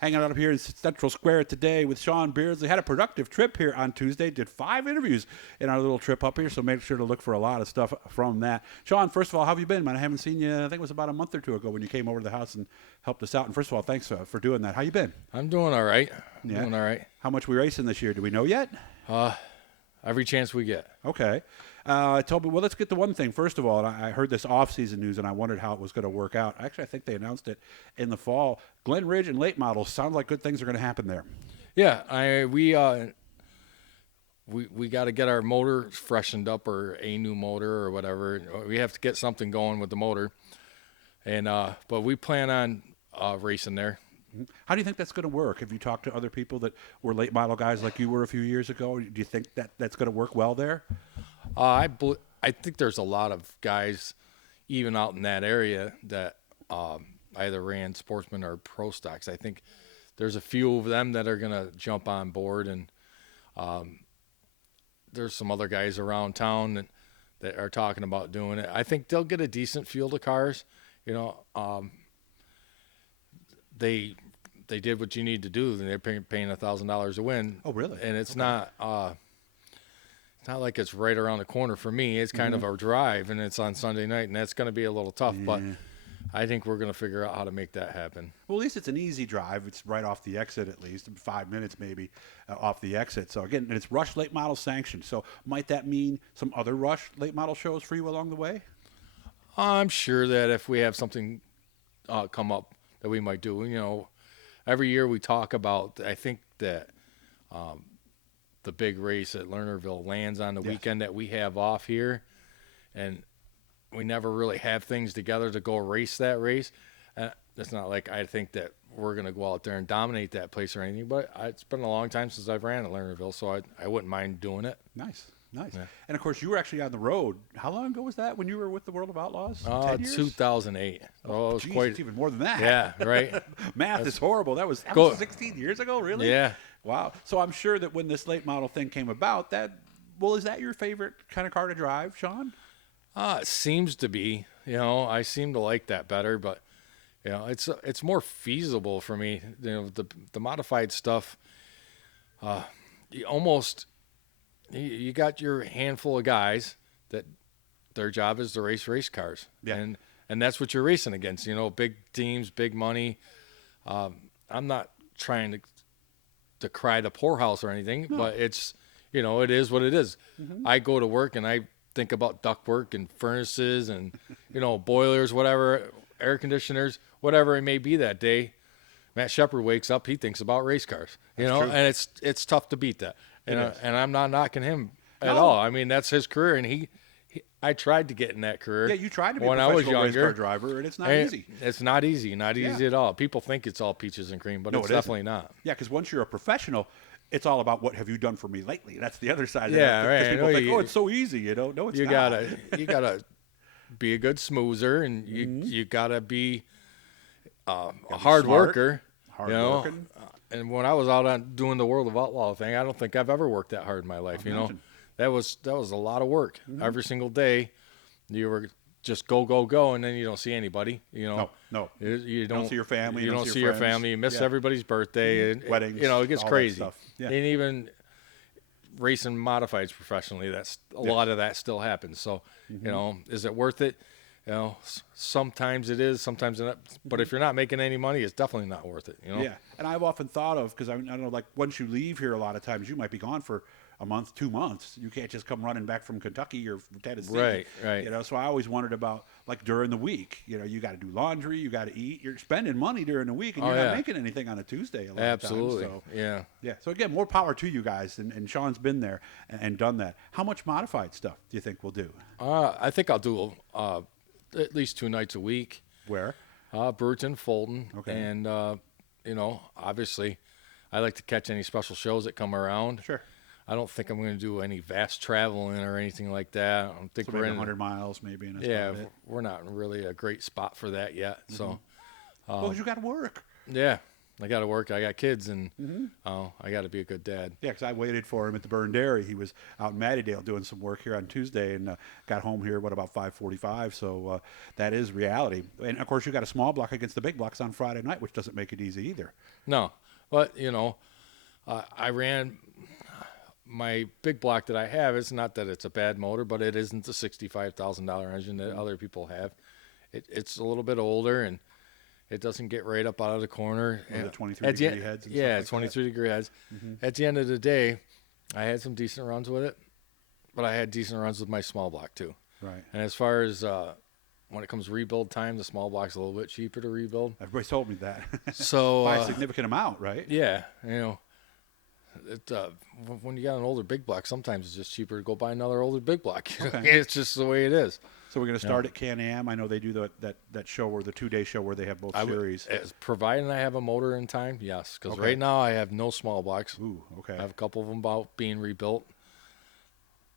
Hanging out up here in Central Square today with Sean Beardsley. Had a productive trip here on Tuesday. Did 5 interviews in our little trip up here, so make sure to look for a lot of stuff from that. Sean, first of all, how have you been, man? I haven't seen you, I think it was about a month or two ago when you came over to the house and helped us out. And first of all, thanks for doing that. How you been? I'm doing all right. Yeah. Doing all right. How much we racing this year? Do we know yet? Every chance we get. Okay. Toby, well, let's get to one thing. First of all, and I heard this off-season news, and I wondered how it was going to work out. Actually, I think they announced it in the fall. Glen Ridge and late models, sounds like good things are going to happen there. Yeah, we got to get our motor freshened up, or a new motor or whatever. We have to get something going with the motor, and but we plan on racing there. How do you think that's going to work? Have you talked to other people that were late model guys like you were a few years ago? Do you think that that's going to work well there? I think there's a lot of guys, even out in that area, that either ran Sportsman or Pro Stocks. I think there's a few of them that are going to jump on board, and there's some other guys around town that are talking about doing it. I think they'll get a decent field of cars. You know, they did what you need to do. They're paying $1,000 a win. Oh, really? And it's not like it's right around the corner for me. It's kind of a drive, and it's on Sunday night, and that's going to be a little tough. But I think we're going to figure out how to make that happen. Well, at least it's an easy drive. It's right off the exit, at least 5 minutes maybe off the exit. So again, and it's Rush late model sanctioned. So might that mean some other Rush late model shows for you along the way? I'm sure that if we have something come up that we might do, you know, every year we talk about. I think that the big race at Lernerville lands on the weekend that we have off here, and we never really have things together to go race that race. It's not like I think that we're going to go out there and dominate that place or anything, but it's been a long time since I've ran at Lernerville, so I wouldn't mind doing it. Nice. Yeah. And, of course, you were actually on the road. How long ago was that when you were with the World of Outlaws? 10 years? 2008. Oh, it was geez, quite. it's even more than that. Yeah, right. Math is horrible. That was 16 years ago, really? Yeah. Wow. So I'm sure that when this late model thing came about, is that your favorite kind of car to drive, Sean? It seems to be. You know, I seem to like that better, but you know, it's more feasible for me. You know, the modified stuff. You got your handful of guys that their job is to race cars, and that's what you're racing against. You know, big teams, big money. I'm not trying to decry the poorhouse or anything, but it's, you know, it is what it is. I go to work and I think about ductwork and furnaces and, you know, boilers, whatever, air conditioners, whatever it may be that day. Matt Shepard wakes up, he thinks about race cars, you know, and it's tough to beat that. And I'm not knocking him at all. I mean, that's his career, and I tried to get in that career. Yeah, you tried to be when a professional professional race car younger. driver, and it's not easy. It's not easy at all. People think it's all peaches and cream, but it's definitely not. Yeah, because once you're a professional, it's all about what have you done for me lately. That's the other side of it. Yeah, right. People think, it's so easy, you know. No, it's not. You gotta be a good smoozer, and you gotta be a hard worker. Hard working. And when I was out on doing the World of Outlaw thing, I don't think I've ever worked that hard in my life. You know, that was a lot of work every single day. You were just go, and then you don't see anybody. You know, no. You don't see your family. You don't see your family. You miss everybody's birthday and weddings. You know, it gets crazy. Yeah. And even racing modifieds professionally, that's a lot of that still happens. So, you know, is it worth it? You know, sometimes it is, sometimes not. But if you're not making any money, it's definitely not worth it. You know. Yeah, and I've often thought of, because I don't know, like once you leave here, a lot of times you might be gone for a month, 2 months. You can't just come running back from Kentucky or from Tennessee. Right. You know, so I always wondered about, like, during the week. You know, you got to do laundry, you got to eat. You're spending money during the week, and you're not making anything on a Tuesday a lot of times. So, yeah. So again, more power to you guys, and Sean's been there and done that. How much modified stuff do you think we'll do? I think I'll do at least 2 nights a week. Where? Brewerton, Fulton. Okay. And, you know, obviously, I like to catch any special shows that come around. Sure. I don't think I'm going to do any vast traveling or anything like that. I don't think So we're maybe in 100 miles, maybe. And we're not in really a great spot for that yet. So, well, 'cause you got to work. Yeah. I got to work. I got kids, and I got to be a good dad. Yeah, because I waited for him at the Burn Dairy. He was out in Mattydale doing some work here on Tuesday, and got home here about 5:45. So that is reality. And of course, you got a small block against the big blocks on Friday night, which doesn't make it easy either. No, but I ran my big block that I have. It's not that it's a bad motor, but it isn't the $65,000 engine that other people have. It's a little bit older, and it doesn't get right up out of the corner. The 23-degree heads. And yeah, stuff like 23-degree heads. At the end of the day, I had some decent runs with it, but I had decent runs with my small block too. Right. And as far as when it comes to rebuild time, the small block's a little bit cheaper to rebuild. Everybody's told me that. So by a significant amount, right? Yeah, when you got an older big block, sometimes it's just cheaper to go buy another older big block. Okay. It's just the way it is. So we're going to start at Canam. I know they do that show, or the 2-day show where they have both series. Providing I have a motor in time, yes. Because right now I have no small blocks. Ooh, okay. I have a couple of them about being rebuilt.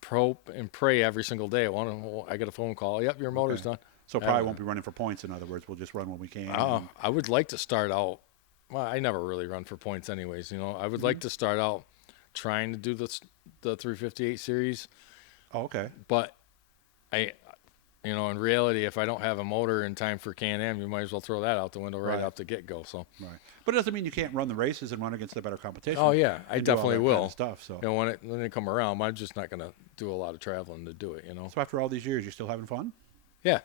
Hope and pray every single day. I get a phone call. Yep, your motor's done. So probably won't be running for points. In other words, we'll just run when we can. I would like to start out. Well, I never really run for points, anyways. I would like to start out trying to do the 358 series. Oh, okay. But in reality, if I don't have a motor in time for Can-Am, you might as well throw that out the window right out the get-go. So, right. But it doesn't mean you can't run the races and run against the better competition. Oh yeah, I definitely will. Kind of stuff. So when they come around, I'm just not going to do a lot of traveling to do it. So after all these years, you're still having fun? Yeah.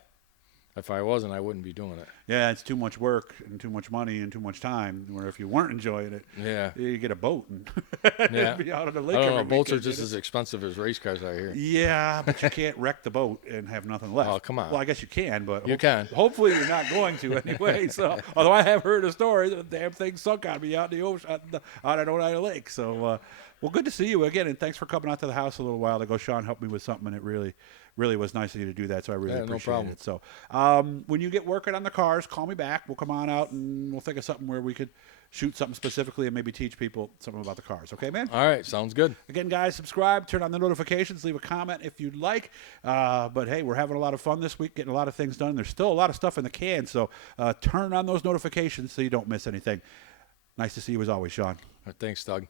If I wasn't, I wouldn't be doing it. Yeah, it's too much work and too much money and too much time. Where if you weren't enjoying it, you get a boat and be out on the lake. I don't know. Boats are just as expensive as race cars out here. Yeah, but you can't wreck the boat and have nothing left. Oh, come on. Well, I guess you can, but you can. Hopefully, you're not going to anyway. So, although I have heard a story, the damn thing sunk on me out in the ocean, out at Oneida Lake. So, well, good to see you again, and thanks for coming out to the house a little while ago. Sean helped me with something, and it really was nice of you to do that, so I really appreciate it. So when you get working on the cars, call me back. We'll come on out, and we'll think of something where we could shoot something specifically and maybe teach people something about the cars. Okay, man? All right, sounds good. Again, guys, subscribe, turn on the notifications, leave a comment if you'd like. But, hey, we're having a lot of fun this week, getting a lot of things done. There's still a lot of stuff in the can, so turn on those notifications so you don't miss anything. Nice to see you as always, Sean. Thanks, Doug.